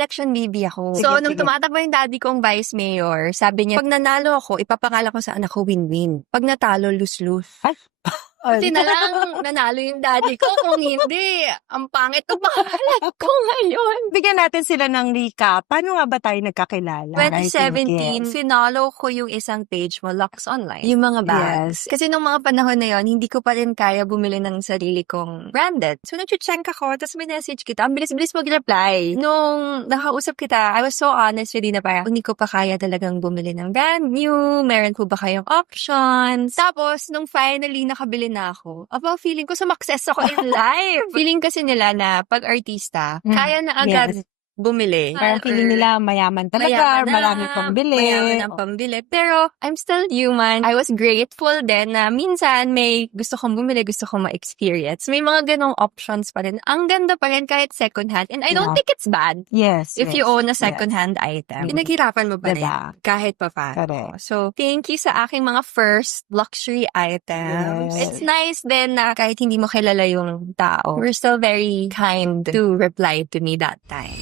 election baby ako. Sige, So, nung sige. tumatakbo yung daddy kong vice mayor, sabi niya, pag nanalo ako, ipapangalan ko sa anak ko win-win. Pag natalo, lose-lose. Buti na lang nanalo yung daddy ko. Kung hindi, ang pangit ng pangalan ko ngayon. Bigyan natin sila ng recap. Paano nga ba tayo nagkakilala? 2017, sinalo ko yung isang page mo, Lux Online. Yung mga bags. Yes. Kasi nung mga panahon na yon, hindi ko pa rin kaya bumili ng sarili kong branded. So, nag-check ako, tapos may message kita. Ang bilis-bilis mag-reply. Nung nakausap kita, I was so honest with you na parang, hindi ko pa kaya talagang bumili ng brand new. Meron po ba kayong options? Tapos, nung finally nakabili na ako, feeling ko sumakses ako in life. Feeling kasi nila na pag artista, kaya na agad bumili. Parang feeling nila mayaman talaga, Mayaman na, marami pang bili. mayaman ang pambili. Pero, I'm still human. I was grateful din na minsan may gusto kong bumili, gusto kong ma-experience. May mga ganong options pa rin. Ang ganda pa rin kahit second hand. And I don't think it's bad Yes. if you own a second hand item. Pinaghirapan mo pa rin. Diba? Kahit pa paano. Correct. So, thank you sa aking mga first luxury items. Yes. It's nice din na kahit hindi mo kilala yung tao, we're still very kind to reply to me that time.